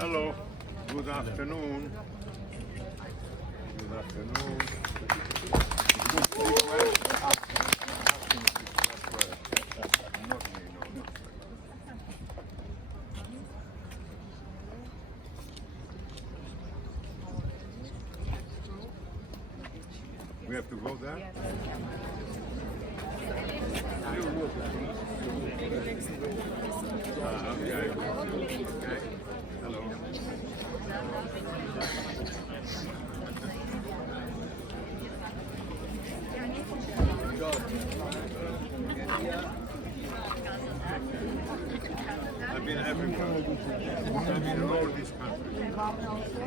Hello, good afternoon. Good afternoon. Good sleep well? Not me, no, not we have to go there? Okay. Okay. Hello. I've been everywhere. I've been in all these countries.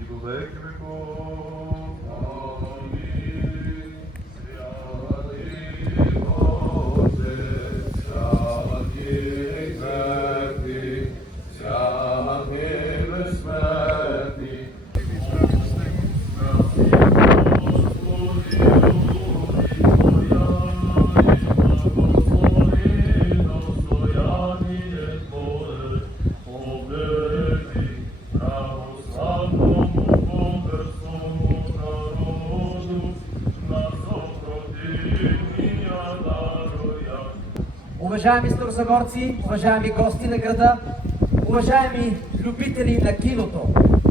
І до веки веков. Амінь. Святий Боже, святий святий, святий безсмертний. Уважаеми старозагорци, уважаеми гости на града, уважаеми любители на киното,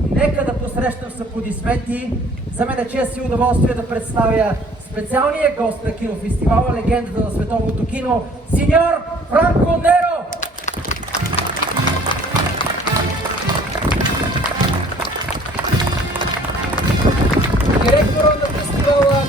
нека да посрещам с аплодисменти. За мен е чест и удоволствие да представя специалния гост на кинофестивала, легендата на световното кино, сеньор Франко Неро! Директорът на фестивала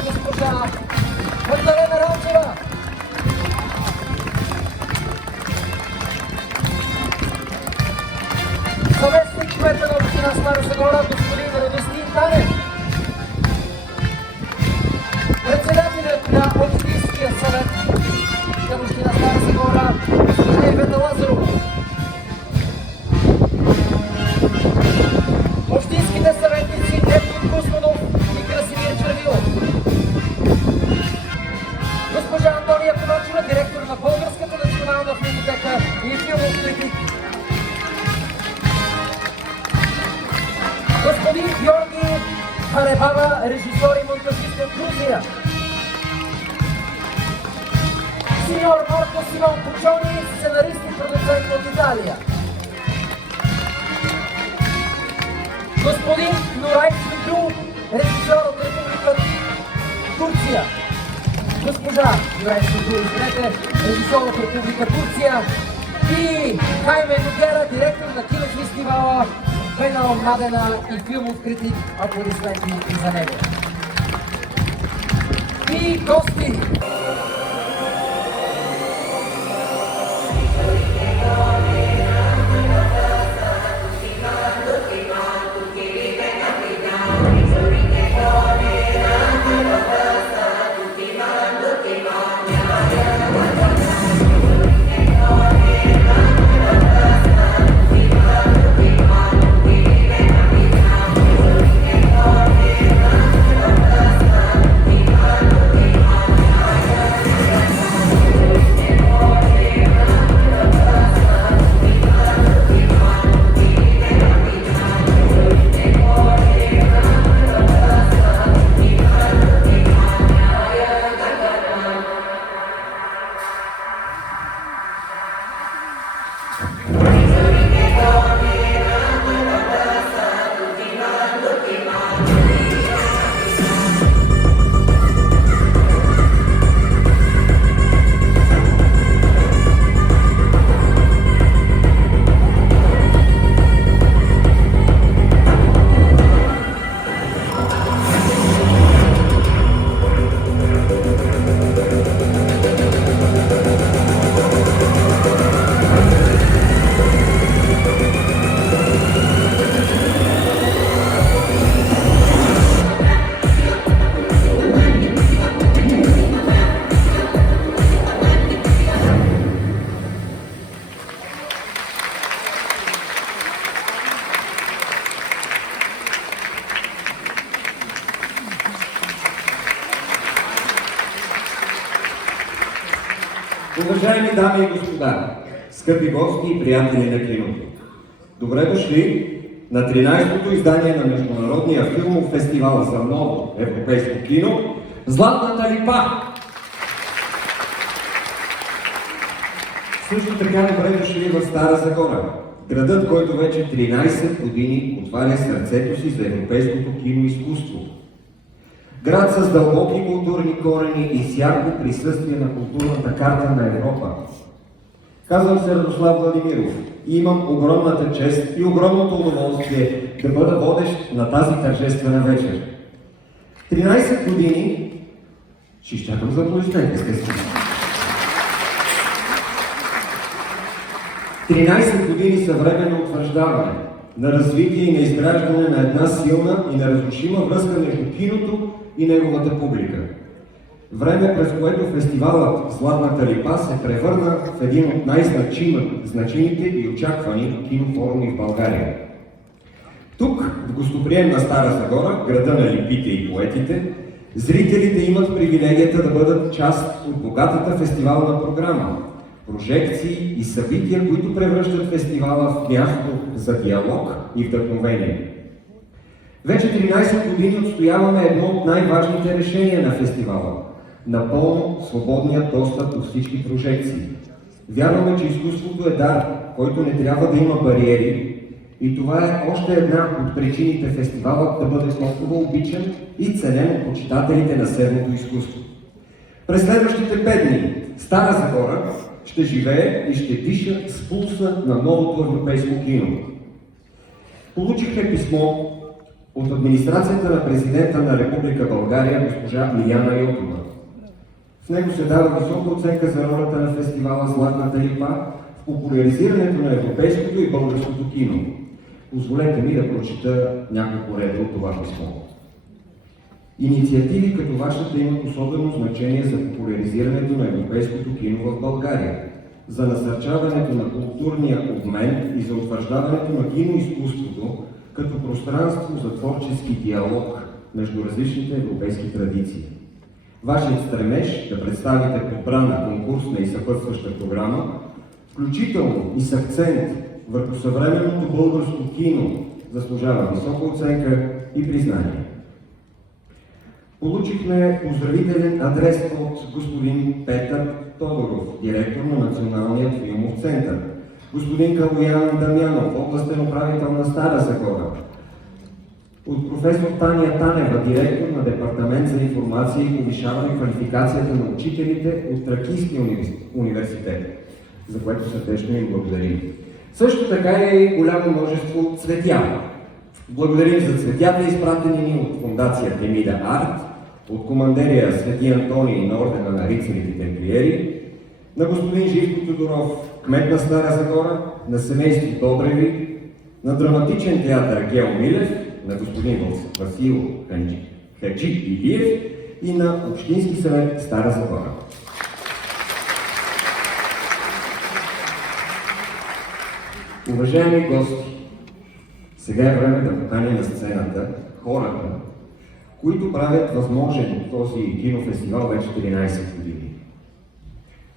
Георги Харебава, режисьор и монтажист от Грузия. Синьор Марко Симон Пучони, сценарист и продуцент от Италия. Господин Нурай Сиду, режисьор от Република Турция. Госпожа Нурай Сиду, режисьор от Република Турция. И Хайме Нугера, директор на кинофестивала Бенал Мадена и филмов критик. Аплодисменти и за него. И гости! Уважаеми дами и господа, скъпи гости и приятели на киното, добре дошли на 13-то издание на Международния филмов фестивал за ново европейско кино Златната липа. Също така добре дошли в Стара Загора, градът, който вече 13 години отваря сърцето си за европейското киноизкуство. Град с дълбоки културни корени и с ярко присъствие на културната карта на Европа. Казвам се Радослав Владимиров и имам огромната чест и огромното удоволствие да бъда водещ на тази тържествена вечер. 13 години ще изчакам за аплодисменти, естествено. 13 години съвременно утвърждаване на развитие и на изграждане на една силна и неразрушима връзка между киното и неговата публика. Време, през което фестивалът Златната липа се превърна в един от най-значимите и очаквани кинофоруми в България. Тук, в гостоприемна Стара Загора, града на липите и поетите, зрителите имат привилегията да бъдат част от богатата фестивална програма, прожекции и събития, които превръщат фестивала в място за диалог и вдъхновение. Вече 13 години отстояваме едно от най-важните решения на фестивала – напълно свободният достъп до всички прожекции. Вярваме, че изкуството е дар, който не трябва да има бариери, и това е още една от причините фестивалът да бъде толкова обичан и ценен от почитателите на седмото изкуство. През следващите 5 дни Стара Загора ще живее и ще диша с пулса на новото европейско кино. Получихме писмо от администрацията на президента на Република България госпожа Лиляна Йотова. В него се дава висока оценка за ролята на фестивала Златната липа в популяризирането на европейското и българското кино. Позволете ми да прочита няколко реда от това писмо. Инициативи като вашата имат особено значение за популяризирането на европейското кино в България, за насърчаването на културния обмен и за утвърждаването на киноизкуството като пространство за творчески диалог между различните европейски традиции. Вашият стремеж да представите подбрана, конкурсна и съпътстваща програма, включително и с акцент върху съвременното българско кино, заслужава висока оценка и признание. Получихме поздравителен адрес от господин Петър Тодоров, директор на Националния филмов център, господин Калоян Дамянов, областен управител на Стара Загора, от професор Таня Танева, директор на Департамент за информация и повишаване квалификацията на учителите от Тракийския университет, за което сърдечно им благодарим. Също така е и голямо множество цветя. Благодарим за цветята, изпратени ни от фондация Темида Арт, от командерия Свети Антоний на ордена на рицарите темплиери, на господин Живко Тодоров, кмет на Стара Загора, на семейство Добреви, на драматичен театър Гео Милев, на господин Васил Хаджи Илиев и на Общински съвет Стара Загора. Уважаеми гости, сега е време да поканим на сцената хората, които правят възможен този кинофестивал вече 14 години.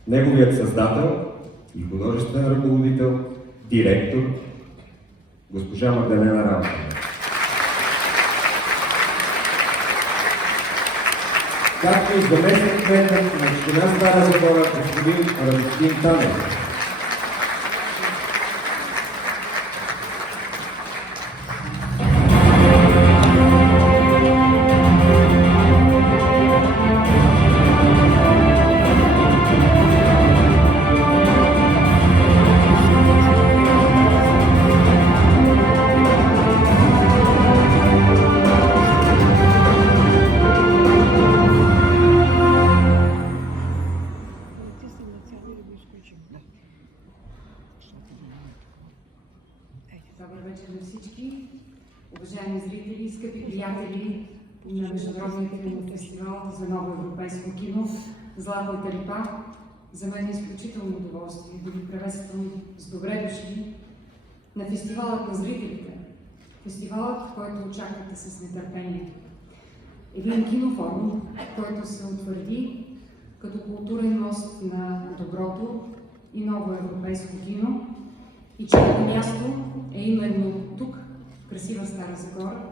Неговият създател и художествен ръководител, директор, госпожа Магдалена Ралчева. Както и заместник кметът на община Стара Загора, господин Радостин Танев. Добър вечер на всички, уважаеми зрители, скъпи приятели на Международния кинов фестивал за ново европейско кино Златната рипа. За мен е изключително удоволствие да ви приветствам с добре дошли на фестивалът на зрителите. Фестивалът, който очаквате с нетърпение. Един кинофорум, който се утвърди като културен мост на доброто и ново европейско кино, и чието място е именно тук, в красива Стара Загора,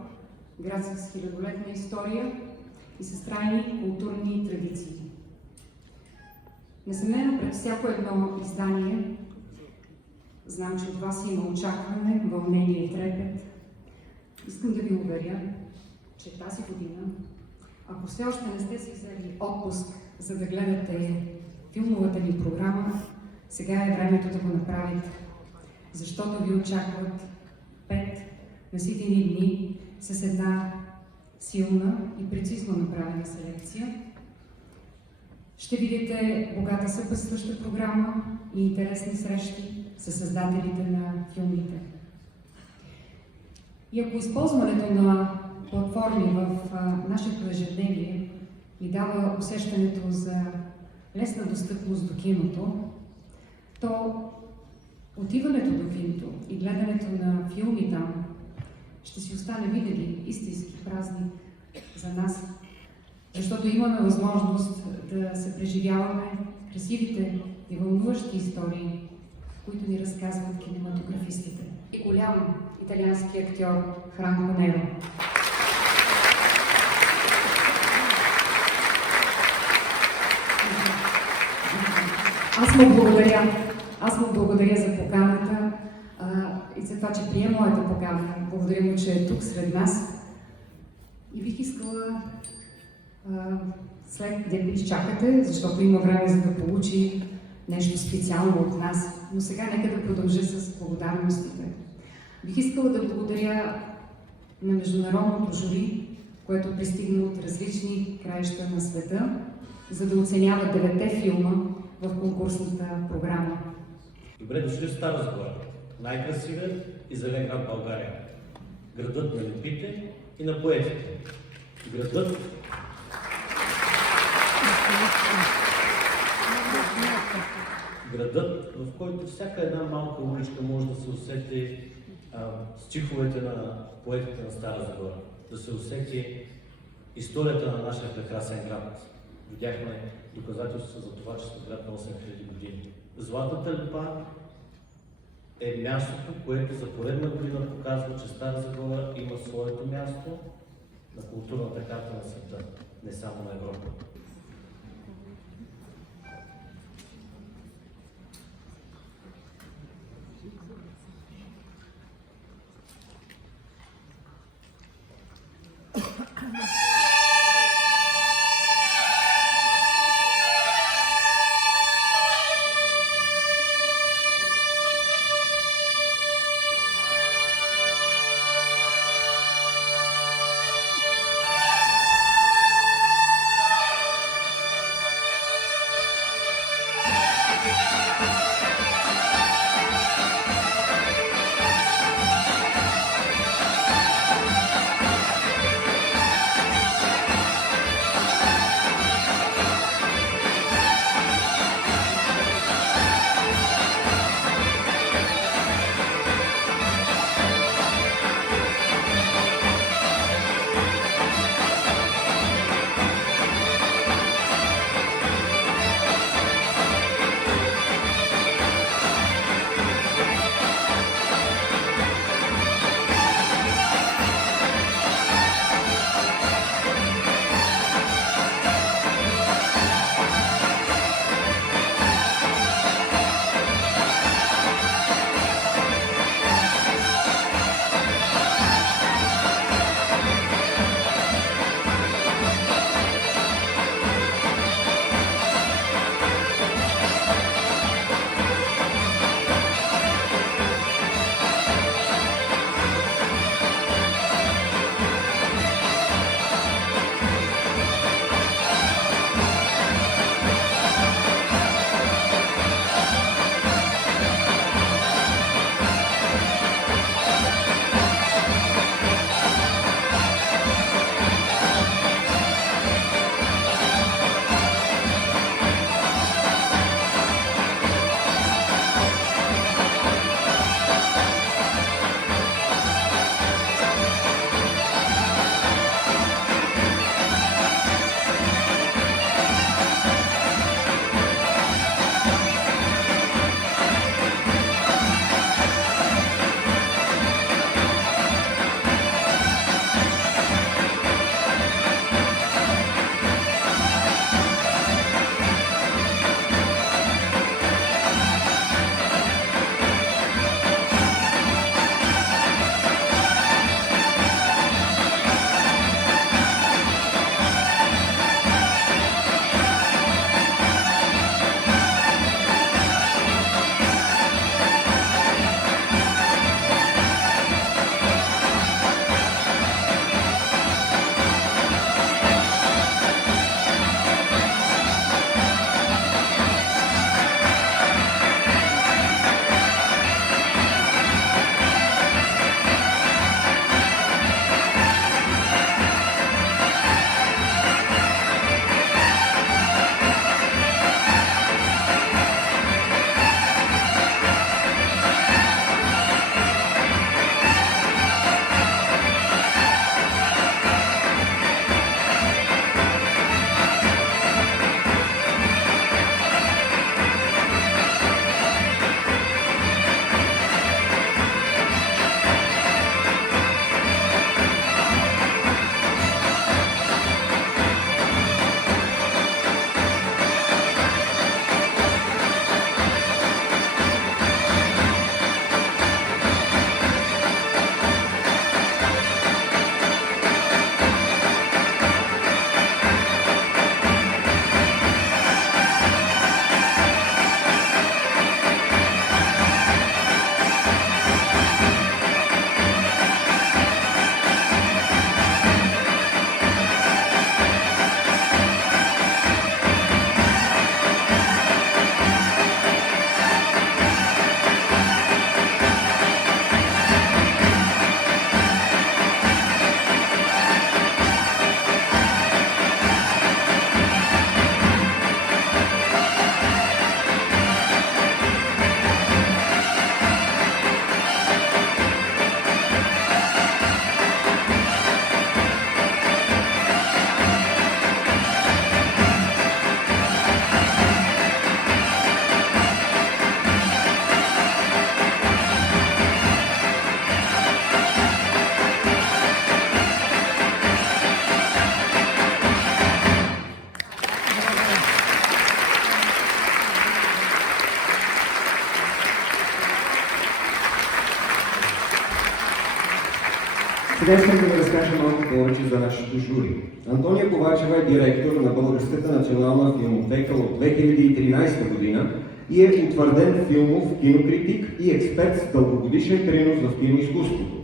град с хилядолетна история и с трайни културни традиции. Несъмнено пред всяко едно издание, знам, че от вас има очакване, вълнение и трепет. Искам да ви уверя, че тази година, ако все още не сте си взели отпуск, за да гледате филмовата ни програма, сега е времето да го направите. Защото ви очакват 5 наситени дни с една силна и прецизно направена селекция. Ще видите богата съпътстваща програма и интересни срещи с създателите на филмите. И ако използването на платформи в нашето ежедневие ни дава усещането за лесна достъпност до киното, то отиването до киното и гледането на филми там ще си остане винаги истински празник за нас, защото имаме възможност да се преживяваме красивите и вълнуващи истории, които ни разказват кинематографистите. И голям италиански актьор Франко Неро. Аз му благодаря за поканата и за това, че прие моята покана. Благодаря му, че е тук сред нас. И бих искала след да изчакате, защото има време за да получи нещо специално от нас. Но сега нека да продължа с благодарностите. Бих искала да благодаря на международното жури, което пристигна от различни краища на света, за да оценява 9 филма в конкурсната програма. Добре дошли в Стара Загора, най-красивият и зелен град в България. Градът на лепите и на поетите. Градът, в който всяка една малка уличка може да се усети стиховете на поетите на Стара Загора, да се усети историята на нашия прекрасен град. Видяхме доказателства за това, че сме град на 8000 години. Златната липа е мястото, което за поредна година показва, че Стара Загора има своето място на културната карта на света, не само на Европа. Сега искам да ви разкажа малко повече за нашето жури. Антония Ковачева е директор на Българската национална филмотека от 2013 година и е утвърден филмов кинокритик и експерт с дългогодишен принос в киноизкуството.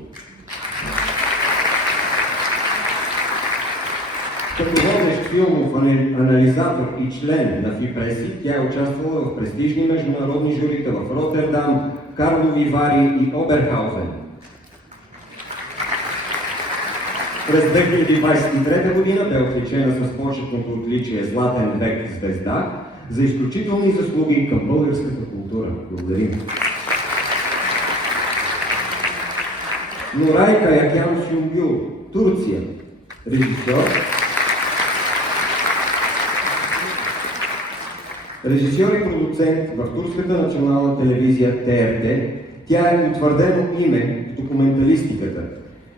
Като водещ филмов анализатор и член на ФИПРЕСИ, тя е участвала в престижни международни журита в Ротердам, Карлови Вари и Оберхаузен. През 2023 година бе отличена с почетното отличие Златен век звезда за изключителни заслуги към българската култура. Благодарим! Нурай Каякян Сюнгюл, Турция, режисьор и продуцент в турската национална телевизия ТРТ. Тя е утвърдено име в документалистиката.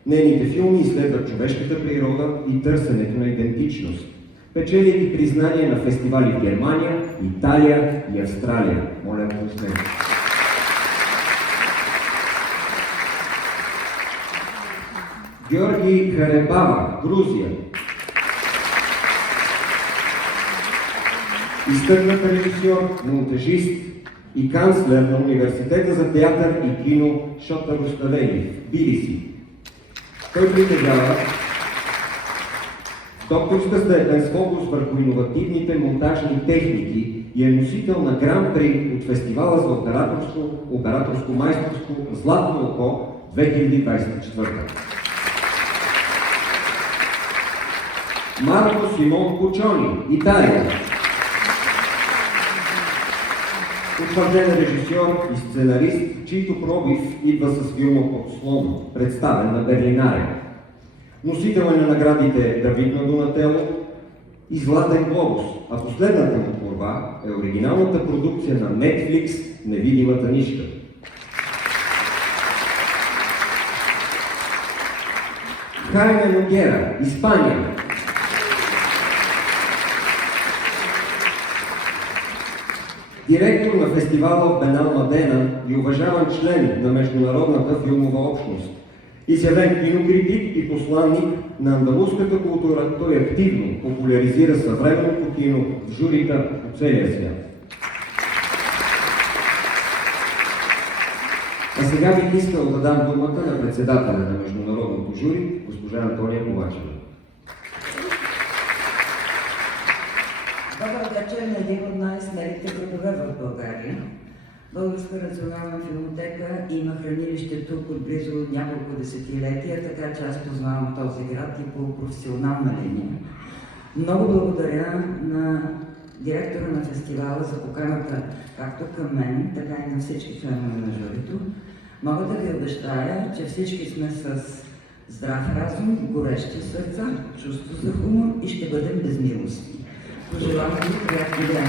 Нейните филми изследват човешката природа и търсенето на идентичност, печелейки признание на фестивали в Германия, Италия и Австралия. Моля, аплодисменти. Георги Харебава, Грузия. Изтъкнат режисьор, монтажист и канцлер на Университета за театър и кино Шота Руставели, Тбилиси. Той притежава докторска степен с фокус върху иновативните монтажни техники и е носител на Гран-при от фестивала за операторско майсторство Златно око 2024. Марко Симон Кучони, Италия. Утвърден режисьор и сценарист, чийто пробив идва с филма Подслон, представен на Берлинаре. Носител е на наградите Давид на Донателло и Златен глобус, а последната му творба е оригиналната продукция на Netflix "Невидимата нишка". Хайме Ногера, Испания. Директор на фестивала в Беналмадена и уважаван член на международната филмова общност. Изявен кинокритик и посланник на андалуската култура, той активно популяризира съвременното кино в журита по целия свят. А сега бих искал да дам думата на председателя на международното жури, госпожа Антония Ковачева. Добър вечер на един от най-смелите градове в България. Българска национална филмотека има хранилище тук от близо няколко десетилетия, така че аз познавам този град и по професионална линия. Много благодаря на директора на фестивала за поканата както към мен, така и на всички членове на журито. Мога да ви обещая, че всички сме с здрав разум, горещи сърца, чувство за хумор и ще бъдем безмилостни. Пожелавам ви приятни ден!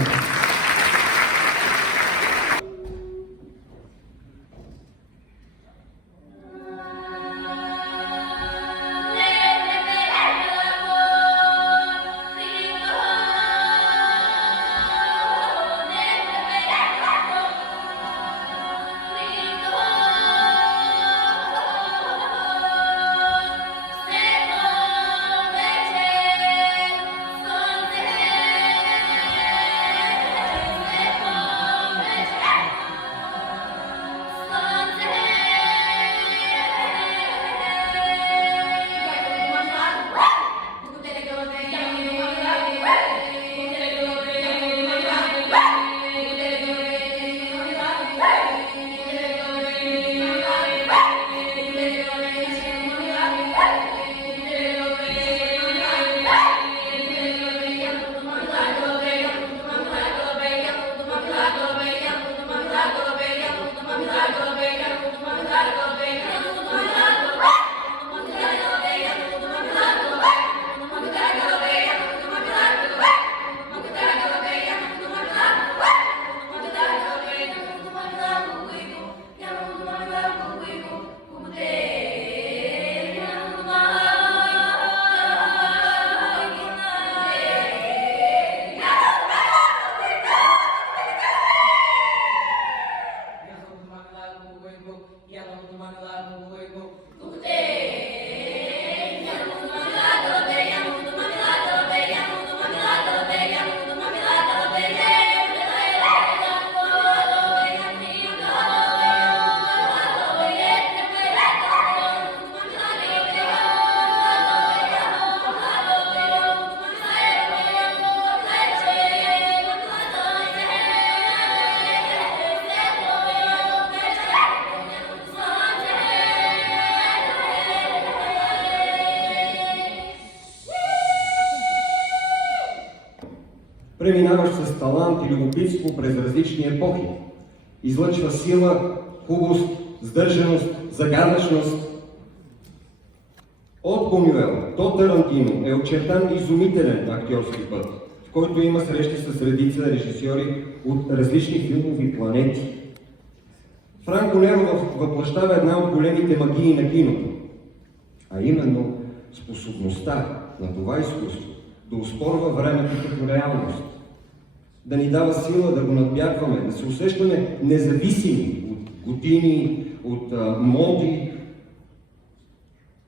преминаващ с талант и любопитство през различни епохи. Излъчва сила, хубост, сдържаност, загадъчност. От Бунюел до Тарантино е очертан изумителен актьорски път, в който има срещи с редица режисьори от различни филмови планети. Франко Неро въплъщава една от големите магии на киното, а именно способността на това изкуство да оспорва времето като реалност, да ни дава сила да го надбягваме, да се усещаме независими от години, от моди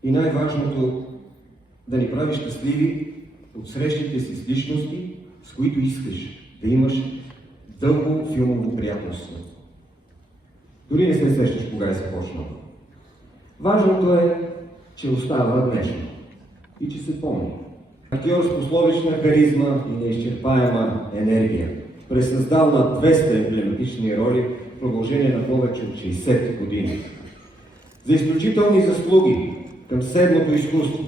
и най-важното да ни прави щастливи от срещите си с личности, с които искаш да имаш дълго филмово приятелство. Дори не се сещаш кога е започнал. Важното е, че остава днешно и че се помни. Актьор с пословична харизма и неизчерпаема енергия, пресъздал на 200 емблематични роли в продължение на повече от 60 години. За изключителни заслуги към седмото изкуство,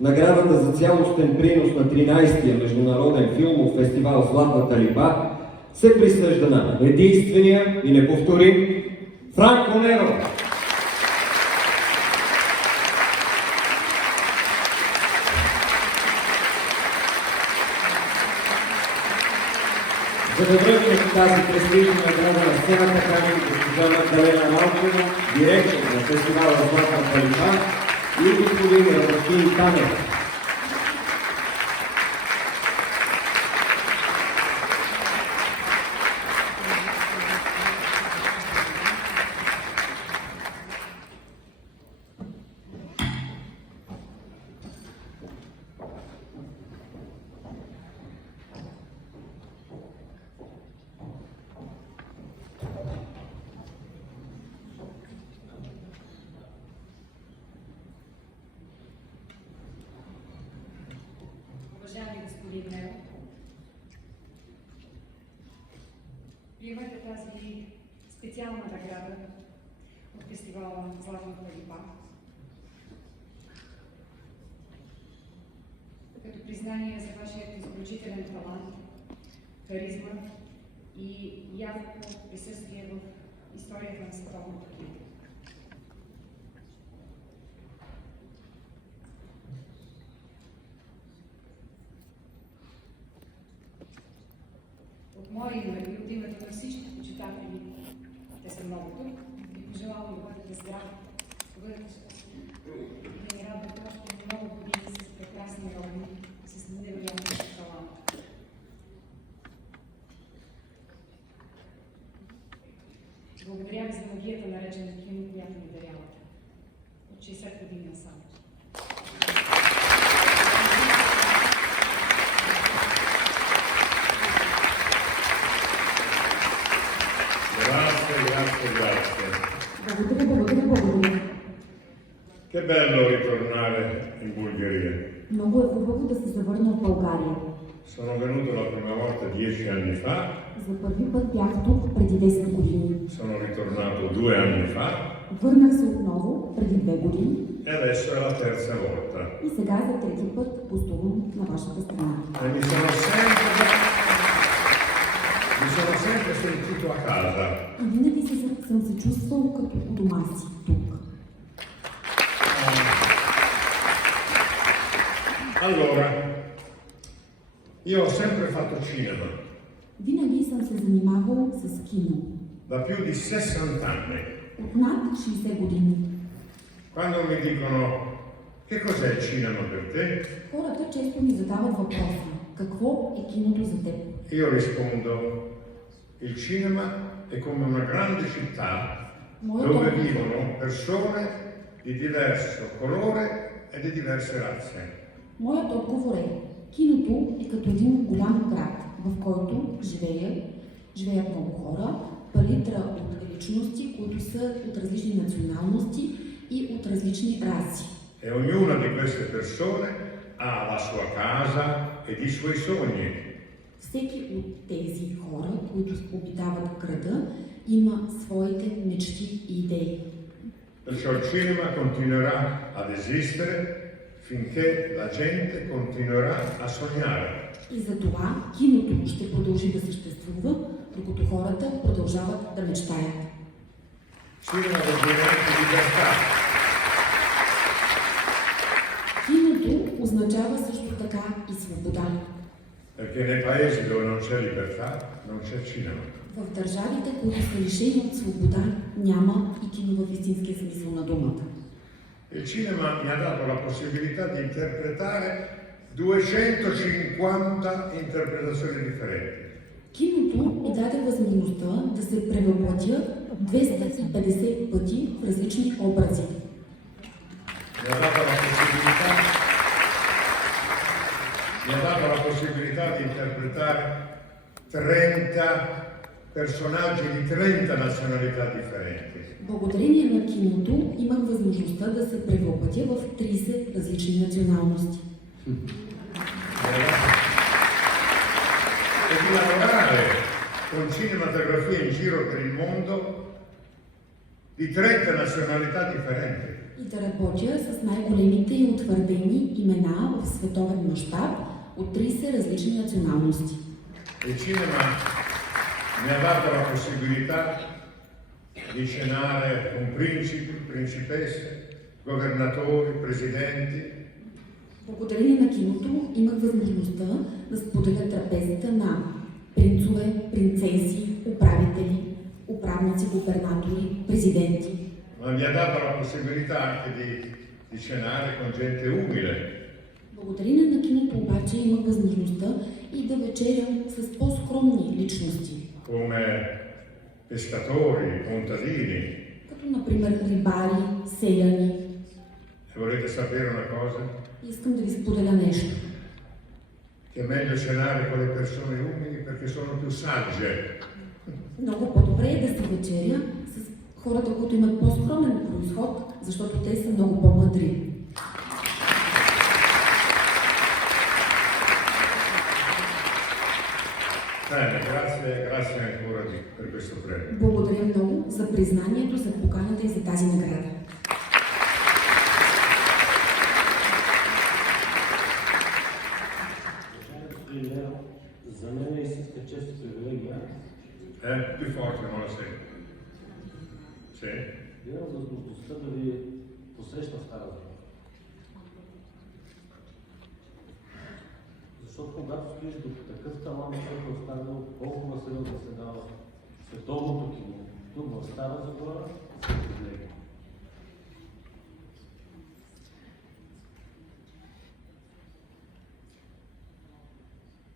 наградата за цялостен принос на 13-я международен филмов фестивал Златната липа се присъжда на единствения и неповторим Франко Неро. За да връчим тази престижна награда на сцената каним госпожа Магдалена Малкова, директор на фестивала Златната липа, и господин Радостин Танев. Уважаеми господин Неро, приемате тази специална награда от фестивала Златната липа като признание за вашия изключителен талант, харизма и ярко присъствие в историята на световното кино. От мое име и от името на всички почитатели, те са много тук, ви пожелавам да бъдете здрави, да бъдете щастливи, да ни радвате още много години с прекрасни роли, с невероятен талант. Благодаря ви за магията, наречена кино, която ми дарявате. От 60 години насам. Grazie. Che bello ritornare in Bulgaria. Много е хубаво да се завърна в България. Sono venuto la prima volta 10 anni fa. За първи път бях тук преди 10 години. Sono ritornato 2 anni fa. Върнах се отново преди 2 години. E adesso è la terza volta. И сега за трети път гостувам на вашата страна. E mi sono sempre sentito a casa. И винаги съм се чувствал като у дома си тук. Allora, io ho sempre fatto cinema. Винаги съм се занимавал с кино. Da più di 60 anni. От над 60 години. Quando mi dicono che cos'è il cinema per te? Хората често ми задават въпроса: какво е киното за теб? Io rispondo: il cinema è come una grande città dove vivono persone di diverso colore e di diverse razze. Моят отговор е: киното е като един голям град, в който живеят много хора, палитра от личности, които са от различни националности и от различни раси. E ognuna di queste persone ha la sua casa ed i suoi sogni. Всеки от тези хора, които обитават града, има своите мечти и идеи. Perciò il cinema continuerà ad esistere finché la gente continuerà a sognare. И за това киното ще продължи да съществува, докато хората продължават да мечтаят. Cinema vuol dire anche libertà, Киното означава също така и свобода. perché nei paesi dove non c'è libertà non c'è cinema. В държавите, които са лишени от свобода, няма и кино в истинския смисъл на думата. Il cinema mi ha dato la possibilità di interpretare 250 interpretazioni differenti. Киното ми даде възможността да се превъплатя 250 пъти в различни образи. Mi ha dato la possibilità di interpretare 30 personaggi di 30 nazionalità differenti. Благодарение на киното имах възможността да се превъплатя в 30 различни националности. E di lavorare con cinematografia in giro per il mondo di 30 nazionalità differenti. И да работя с най-големите и утвърдени имена в световен мащаб от 30 различни националности. Il cinema mi ha dato la possibilità di scenare con principi, principesse, governatori, presidenti. Благодарение на киното имах възможността да споделя трапезата на принцове, принцеси, управители, управници, губернатори, президенти. Ma mi ha dato la possibilità anche di scenare con gente umile, Благодарение на киното обаче имах възможността и да вечерям с по-скромни личности, come pescatori, contadini. като например рибари, селяни. E volete sapere una cosa? Искам да ви споделя нещо. Che è meglio scenare con le persone umili perché sono più sagge. Много по-добре е да се вечеря с хората, които имат по-скромен произход, защото те са много по-мъдри. Bene, grazie ancora per questo premio. Благодаря много за признанието, за поканата и за тази награда. За мен е истинска чест и привилегия Più forte, non la sento. Sì? да имам възможността да ви посрещна в Стара Загора. Защото когато стоиш до такъв талант, който е останал толкова сериозна следа в световното кино, тук в Стара Загора, се привилегия.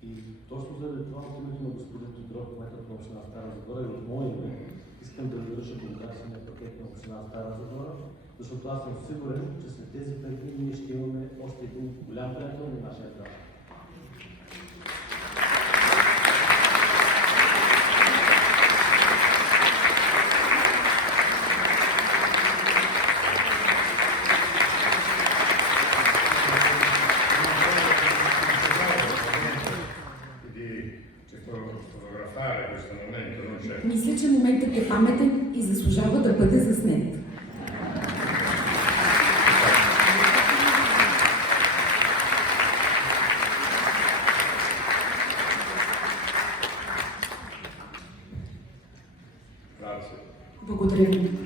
И точно заради това от името на господин Тодоров, кметът на община Стара Загора и от мое име, искам да ви връча благодарствения пакет на община Стара Загора, защото аз съм сигурен, че след тези 5 дни ние ще имаме още един голям приятел на нашия град. Fotografare questo momento, non c'è. Мисля, че моментът е паметен и заслужава да бъде заснет. Grazie. Благодаря ви.